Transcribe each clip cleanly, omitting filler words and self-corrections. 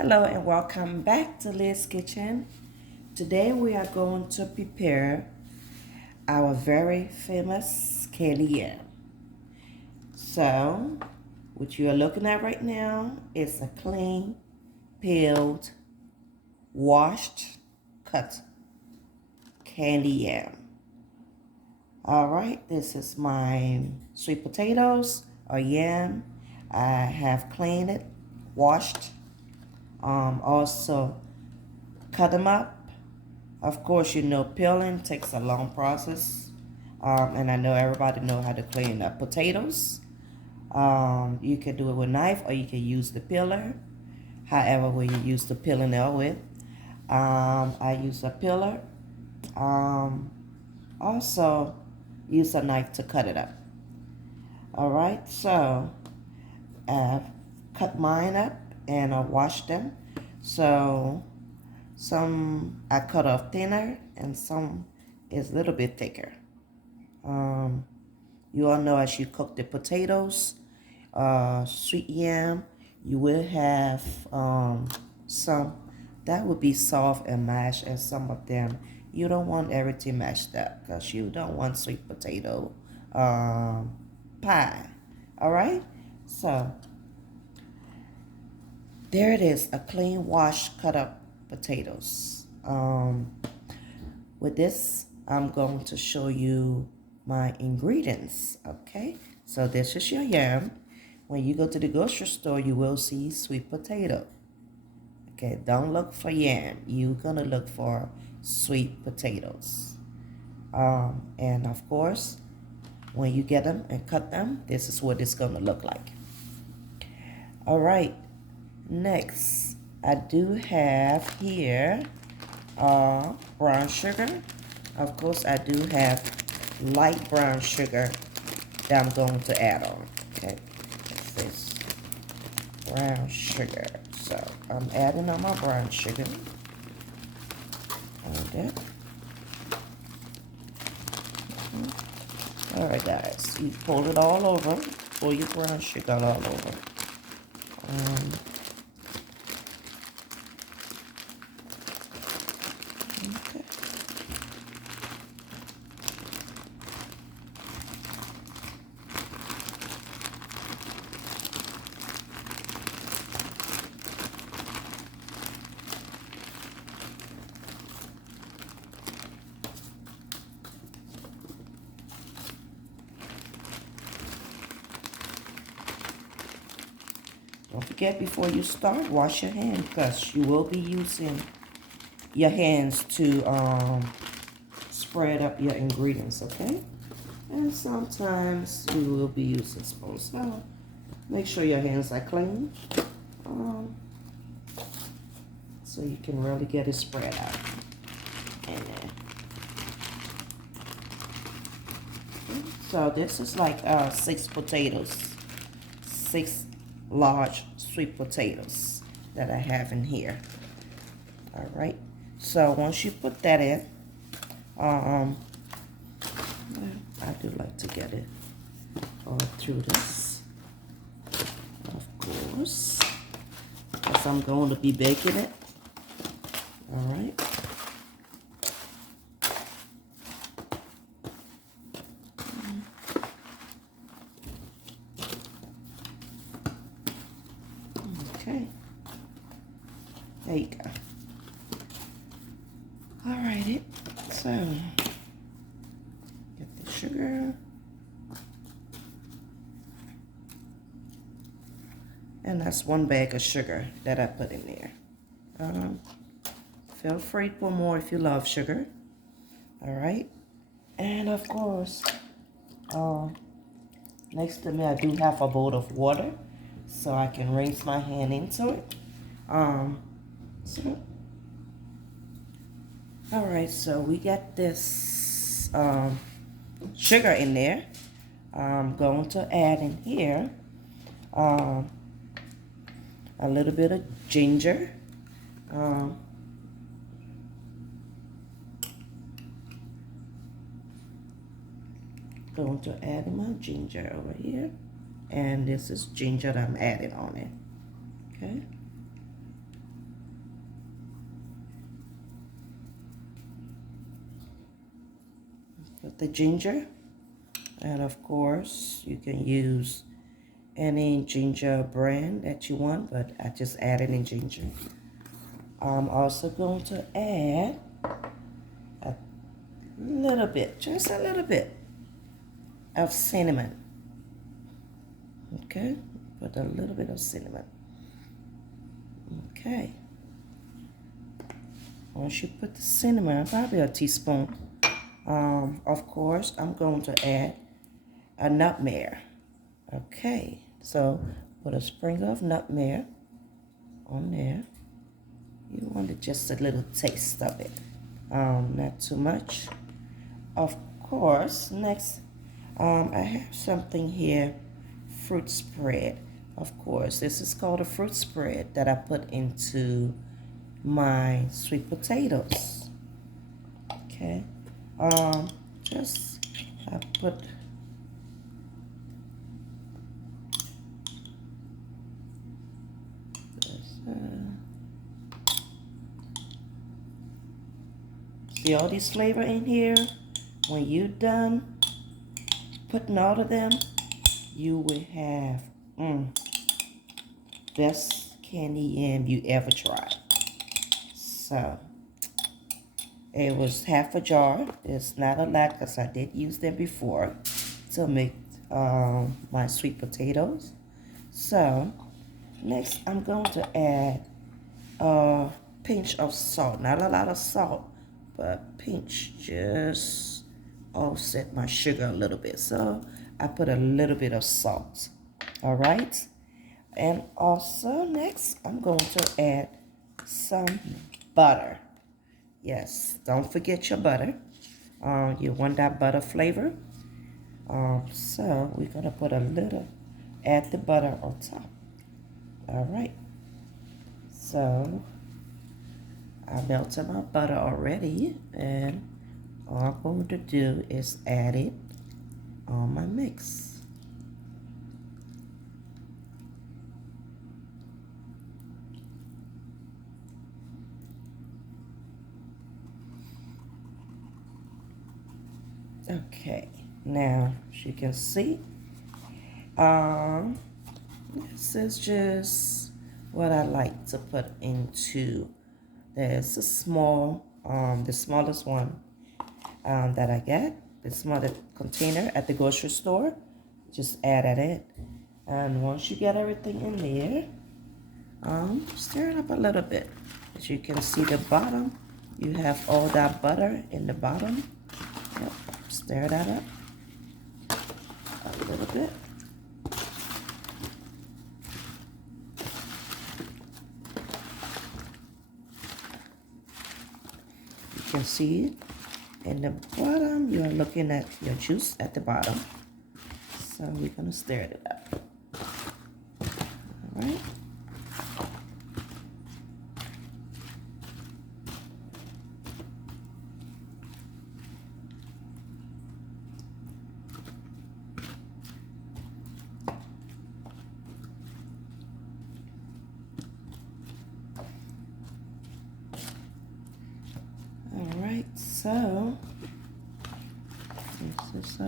Hello and welcome back to Liz Kitchen. Today we are going to prepare our very famous candy yam. So, what you are looking at right now is a clean, peeled, washed, cut candy yam. Alright, this is my sweet potatoes or yam. I have cleaned it, washed, also cut them up. Of course, you know peeling takes a long process, and I know everybody know how to clean up potatoes. You can do it with a knife or you can use the peeler. However, when you use the peeling nail with, I use a peeler. Also, use a knife to cut it up. All right, so I've cut mine up and I washed them. So some I cut off thinner and some is a little bit thicker. You all know as you cook the potatoes, sweet yam, you will have some that would be soft and mashed, and some of them you don't want everything mashed up because you don't want sweet potato pie. All right, so there it is, a clean wash cut up potatoes. With this, I'm going to show you my ingredients, okay? So this is your yam. When you go to the grocery store, you will see sweet potato. Okay, don't look for yam. You're gonna look for sweet potatoes. And of course, when you get them and cut them, this is what it's gonna look like. All right, next, I do have here brown sugar. Of course, I do have light brown sugar that I'm going to add on. Okay, this brown sugar. So I'm adding on my brown sugar. Okay. All right, guys. You pour it all over. Pour your brown sugar all over. Okay. Don't forget, before you start, wash your hands because you will be using your hands to spread up your ingredients, okay? And sometimes you will be using spoons. So make sure your hands are clean so you can really get it spread out. And so this is like 6 potatoes, 6 large sweet potatoes that I have in here. All right, so once you put that in, I do like to get it all through this, of course, because I'm going to be baking it. All right. Okay. There you go. All righty. So get the sugar. And that's 1 bag of sugar that I put in there. Feel free to put more if you love sugar. All right. And of course, next to me I do have a bowl of water so I can rinse my hand into it. So, all right, so we got this sugar in there. I'm going to add in here a little bit of ginger. Going to add in my ginger over here. And this is ginger that I'm adding on it. Okay. the ginger. And of course, you can use any ginger brand that you want, but I just added in ginger. I'm also going to add a little bit, just a little bit of cinnamon. Okay, put a little bit of cinnamon. Okay. Once you put the cinnamon, probably a teaspoon. Of course, I'm going to add a nutmeg. Okay, so put a sprinkle of nutmeg on there. You want just a little taste of it, not too much. Of course, next, I have something here, fruit spread. Of course, this is called a fruit spread that I put into my sweet potatoes. Okay, just I put this. See all these flavor in here? When you're done putting all of them, you will have best candy yam you ever tried. So it was half a jar. It's not a lot because I did use them before to make my sweet potatoes. So next I'm going to add a pinch of salt. Not a lot of salt, but pinch, just offset my sugar a little bit. So I put a little bit of salt. All right. And also next I'm going to add some butter. Yes, don't forget your butter. You want that butter flavor. So we're gonna put a little, add the butter on top. All right. So I melted my butter already, and all I'm going to do is add it on my mix. Okay, now as you can see, this is just what I like to put into. There's a small, the smallest one that I get, the smallest container at the grocery store. Just add it, and once you get everything in there, stir it up a little bit. As you can see, the bottom, you have all that butter in the bottom. Yep. Stir that up a little bit. You can see it in the bottom. You are looking at your juice at the bottom. So we're gonna stir it up. All right. So this is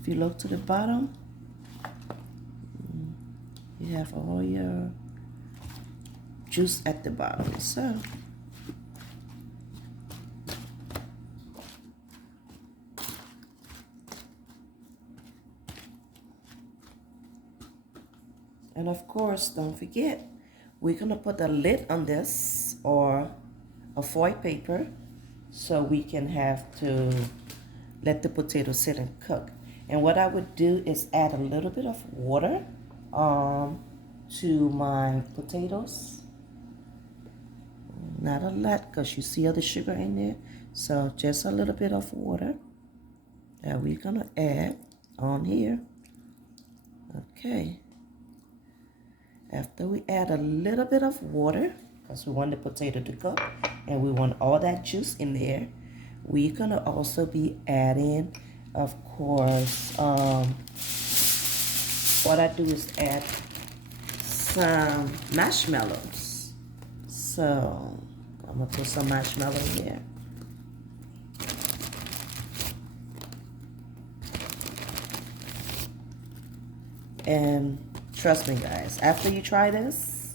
if you look to the bottom, you have all your juice at the bottom. So and of course, don't forget, we're gonna put a lid on this, or a foil paper, so we can have to let the potatoes sit and cook. And what I would do is add a little bit of water to my potatoes. Not a lot, because you see all the sugar in there. So just a little bit of water that we're gonna add on here. Okay. After we add a little bit of water, because we want the potato to cook and we want all that juice in there, we're gonna also be adding, of course, what I do is add some marshmallows. So I'm gonna put some marshmallow in there. And trust me, guys, after you try this,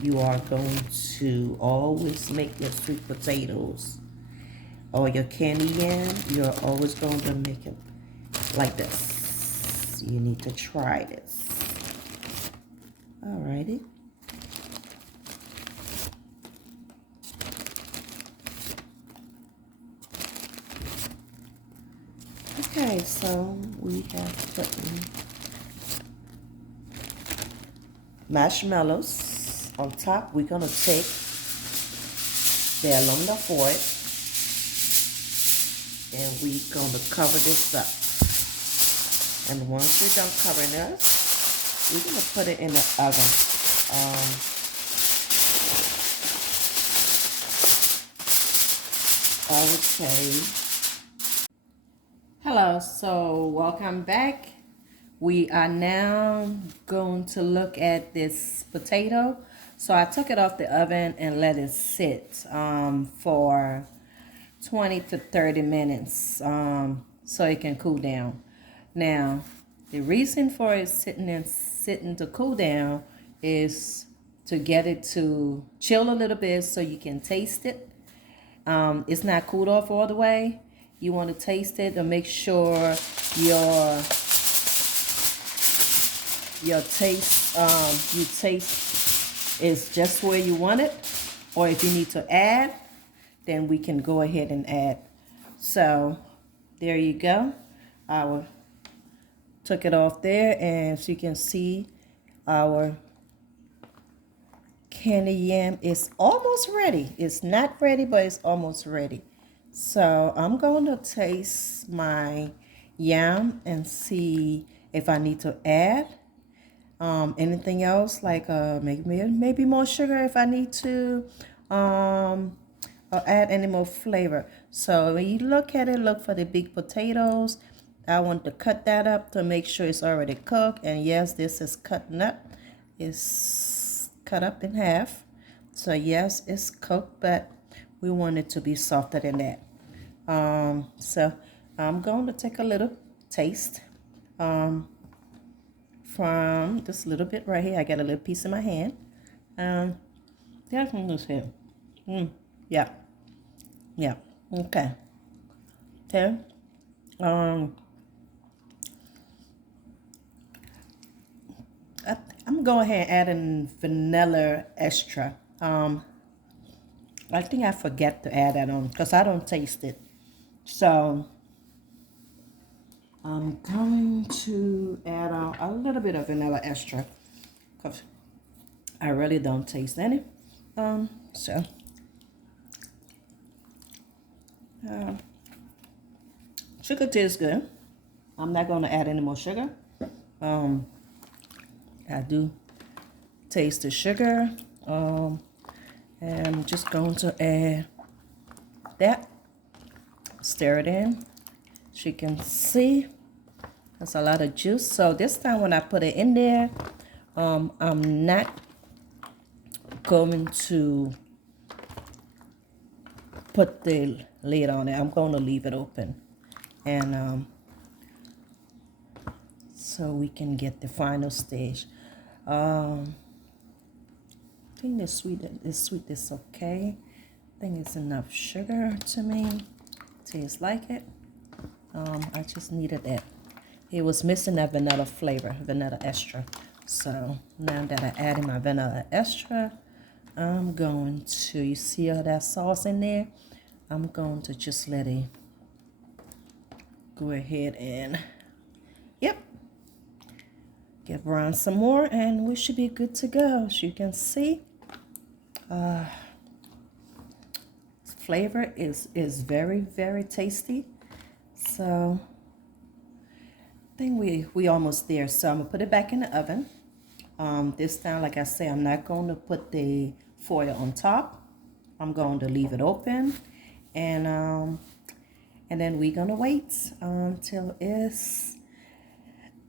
you are going to always make your sweet potatoes or your candy yam. You're always going to make it like this. You need to try this. Alrighty. Okay, so we have put marshmallows on top. We're gonna take the aluminum foil and we're gonna cover this up. And once we're done covering this, we're gonna put it in the oven. I would say. Hello, so welcome back. We are now going to look at this potato. So I took it off the oven and let it sit for 20 to 30 minutes so it can cool down. Now, the reason for it sitting to cool down is to get it to chill a little bit so you can taste it. It's not cooled off all the way. You want to taste it to make sure your taste is just where you want it, or if you need to add, then we can go ahead and add. So there you go. I took it off there, and as you can see, our candy yam is almost ready. It's not ready, but it's almost ready. So I'm going to taste my yam and see if I need to add anything else, like maybe more sugar if I need to, or add any more flavor. So when you look at it, look for the big potatoes. I want to cut that up to make sure it's already cooked. And yes, this is cutting up. It's cut up in half. So yes, it's cooked, but we want it to be softer than that. So I'm going to take a little taste from this little bit right here. I got a little piece in my hand. Yeah, from this here. Yeah. Yeah. Okay. Okay. I'm going ahead and add in vanilla extra. I think I forget to add that on because I don't taste it. So I'm going to add on a little bit of vanilla extra because I really don't taste any. Sugar tastes good. I'm not going to add any more sugar. I do taste the sugar. And I'm just going to add that. Stir it in. As you can see, there's a lot of juice. So this time when I put it in there, I'm not going to put the lid on it. I'm going to leave it open. And so we can get the final stage. I think the sweetness okay. I think it's enough sugar to me. Tastes like it. I just needed that. It was missing that vanilla flavor, vanilla extra. So now that I added my vanilla extra, I'm going to, you see all that sauce in there? I'm going to just let it go ahead and, yep, get brown some more and we should be good to go. As you can see, flavor is very, very tasty. So I think we almost there. So I'm gonna put it back in the oven. This time, like I say, I'm not going to put the foil on top. I'm going to leave it open, and then we're gonna wait until it's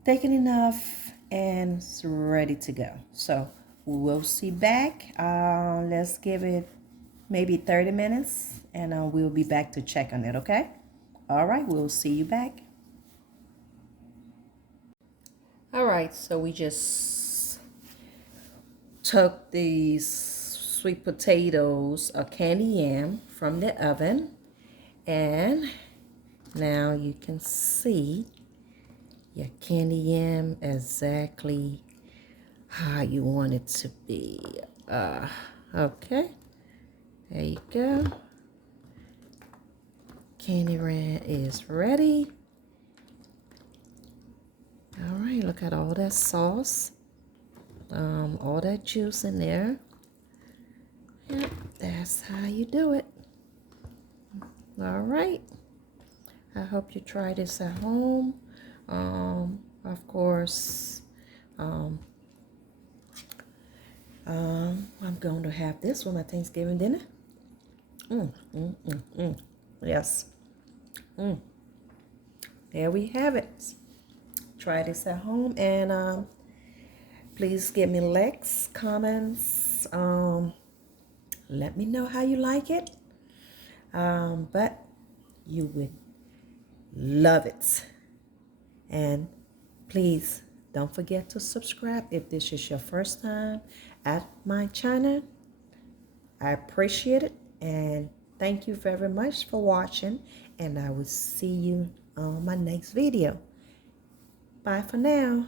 taken enough and it's ready to go. So we'll see back. Let's give it maybe 30 minutes, and we'll be back to check on it. Okay. All right, we'll see you back. All right, so we just took these sweet potatoes, a candy yam from the oven, and now you can see your candy yam exactly how you want it to be. Okay, there you go. Candy yam is ready. All right, look at all that sauce, all that juice in there. Yep, that's how you do it. All right. I hope you try this at home. Of course, I'm going to have this for my Thanksgiving dinner. Yes. There we have it. Try this at home, and please give me likes, comments. Let me know how you like it. But you would love it. And please don't forget to subscribe if this is your first time at my channel. I appreciate it, and thank you very much for watching, and I will see you on my next video. Bye for now.